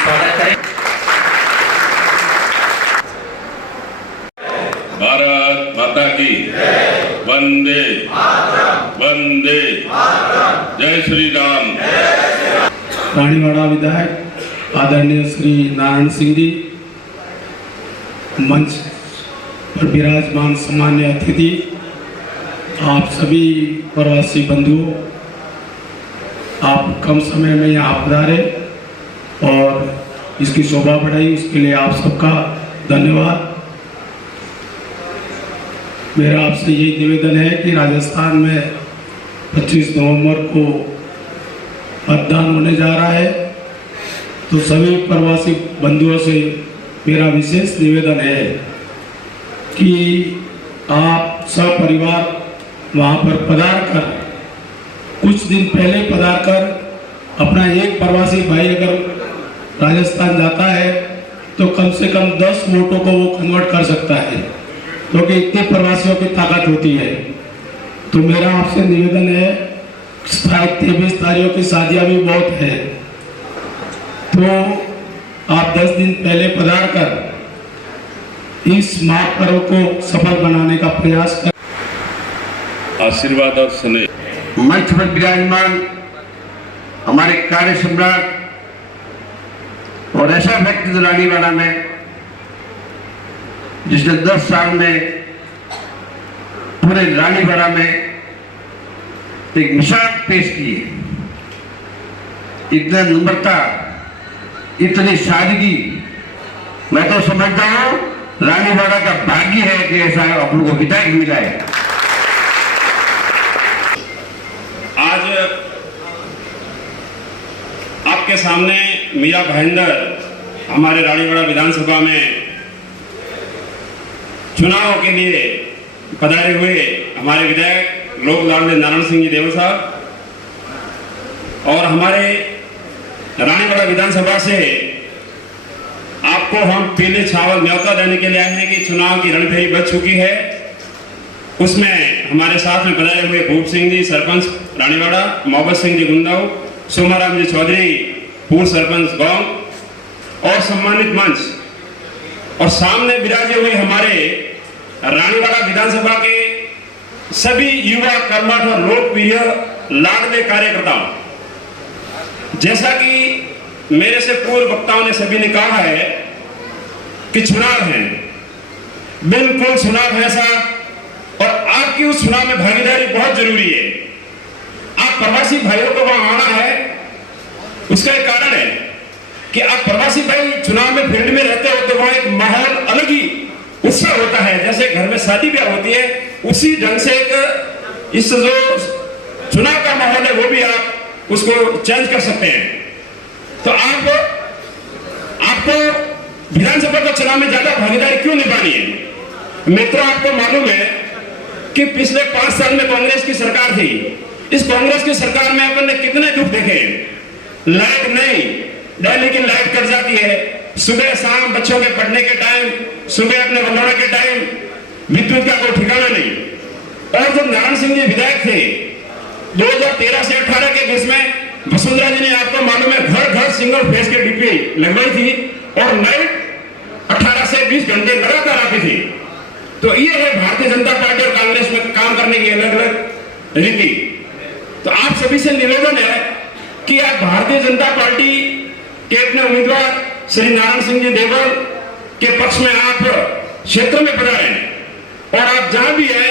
स्वागत करें। भारत माता की वंदे वंदे जय श्री राम। रानीवाड़ा विधायक आदरणीय श्री नारायण सिंह जी, मंच पर विराजमान सम्मान्य अतिथि, आप सभी प्रवासी बंधुओं, आप कम समय में यहाँ पधारे और इसकी शोभा बढ़ाई, उसके लिए आप सबका धन्यवाद। मेरा आपसे यही निवेदन है कि राजस्थान में 25 नवंबर को मतदान होने जा रहा है, तो सभी प्रवासी बंधुओं से मेरा विशेष निवेदन है कि आप सपरिवार वहाँ पर पधार कर, कुछ दिन पहले पधार कर अपना एक प्रवासी भाई अगर राजस्थान जाता है तो कम से कम 10 वोटों को वो कन्वर्ट कर सकता है, क्योंकि इतने प्रवासियों की ताकत होती है। तो मेरा आपसे निवेदन है, 23 तारीखों की शादियाँ भी बहुत है, तो आप 10 दिन पहले पधार कर इस महापर्व को सफल बनाने का प्रयास कर। आशीर्वाद और स्नेह। मंच पर विराजमान हमारे कार्य सम्राट और ऐसा व्यक्ति रानीवाड़ा में जिसने 10 साल में पूरे रानीवाड़ा में एक मिसाल पेश की है। इतना नम्रता, इतनी सादगी, मैं तो समझता हूं रानीवाड़ा का भाग्य है कि ऐसा आप लोगों को विधायक मिला है। आज आपके सामने मीरा भाईंदर हमारे रानीवाड़ा विधानसभा में चुनाव के लिए पधारे हुए हमारे विधायक लोक लाडले नारायण सिंह जी देवल साहब, और हमारे रानीवाड़ा विधानसभा से आपको हम पीले चावल न्योता देने के लिए आए हैं कि चुनाव की रणभेरी बच चुकी है। उसमें हमारे साथ में पधारे हुए भूप सिंह जी सरपंच रानीवाड़ा, मोहब्बत सिंह जी गुंदाऊ, सोमाराम जी चौधरी पूर्व सरपंच गांव और सम्मानित मंच, और सामने विराजे हुए हमारे रानीवाड़ा विधानसभा के सभी युवा कर्मठ और लोकप्रिय लाडले कार्यकर्ताओं। जैसा कि मेरे से पूर्व वक्ताओं ने सभी ने कहा है कि चुनाव है, बिल्कुल चुनाव है साहब, और आपकी उस चुनाव में भागीदारी बहुत जरूरी है। आप प्रवासी भाइयों को वहां आना है, उसका एक कारण है कि आप प्रवासी भाई चुनाव में फील्ड में रहते हो तो वहां एक माहौल अलग ही उत्साह होता है, जैसे घर में शादी ब्याह होती है उसी ढंग से एक इस जो चुनाव का माहौल है वो भी आप उसको चेंज कर सकते हैं। तो आपको विधानसभा के चुनाव में ज्यादा भागीदारी क्यों निभानी है? मित्रों, आपको मालूम है कि पिछले 5 साल में कांग्रेस की सरकार थी। इस कांग्रेस की सरकार में अपन ने कितने दुख देखे। लाइट नहीं, दिल्ली की लाइट कट जाती है, सुबह शाम बच्चों के पढ़ने के टाइम, सुबह अपने वंदना के टाइम विद्युत का कोई ठिकाना नहीं। और जब नारायण सिंह जी विधायक थे 2013 से 18 के बीच में वसुंधरा जी ने, आपको मालूम है, घर घर सिंगल फेस के डीपी लगवाई थी और लाइट 18 से 20 घंटे लगातार आती थी। तो ये है भारतीय जनता पार्टी और कांग्रेस में काम करने की अलग अलग रीति। तो आप सभी से निवेदन है कि आप भारतीय जनता पार्टी के अपने उम्मीदवार श्री नारायण सिंह जी देवल के पक्ष में आप क्षेत्र में पधारें, और आप जहां भी है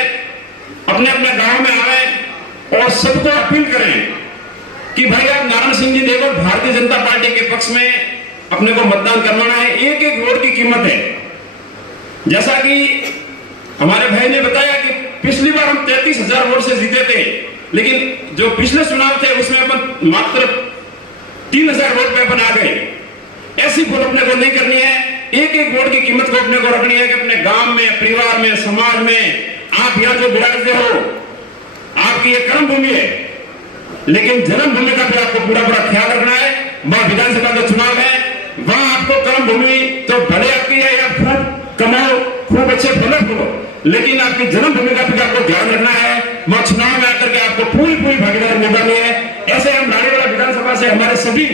अपने अपने गांव में आए और सबको अपील करें कि भाई आप नारायण सिंह जी देवल भारतीय जनता पार्टी के पक्ष में अपने को मतदान करवाना है। एक एक वोट की कीमत है। जैसा कि हमारे भाई ने बताया कि पिछली बार हम 33,000 वोट से जीते थे, लेकिन जो पिछले चुनाव थे उसमें अपन मात्र 3,000 वोट पे अपन आ गए। ऐसी वोट अपने को नहीं करनी है। एक एक वोट की कीमत को अपने को रखनी है कि अपने गांव में, परिवार में, समाज में आप यहाँ जो विराजते हो, आपकी ये कर्म भूमि है, लेकिन जन्मभूमि का भी आपको पूरा ख्याल रखना है। वह विधानसभा का चुनाव है, वहां आपको कर्म भूमि तो भले आपकी है, या खूब कमाओ, खूब अच्छे फल हो, लेकिन आपकी जन्मभूमि का भी आपको ध्यान रखना है। वह चुनाव में आकर के आपको पूरी भागीदारी निभानी है। ऐसे हम रानीवाड़ा विधानसभा से हमारे सभी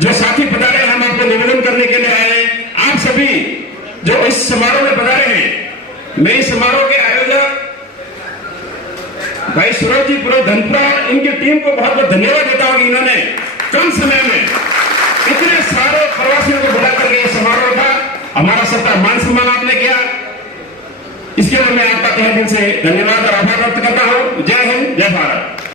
जो साथी पधारे हैं, हम आपको निवेदन करने के लिए आए हैं। आप सभी जो इस समारोह में पधारे हैं, मैं इस समारोह के आयोजक भाई सूरज जी पूरे धनपुरा इनकी टीम को बहुत बहुत धन्यवाद देता हूं कि इन्होंने कम समय में इतने सारे प्रवासियों को बुला करके ये समारोह था, हमारा सबका मान सम्मान आपने किया, इसके लिए मैं आपका तहे दिल से धन्यवाद और आभार व्यक्त करता हूं। जय हिंद, जय भारत।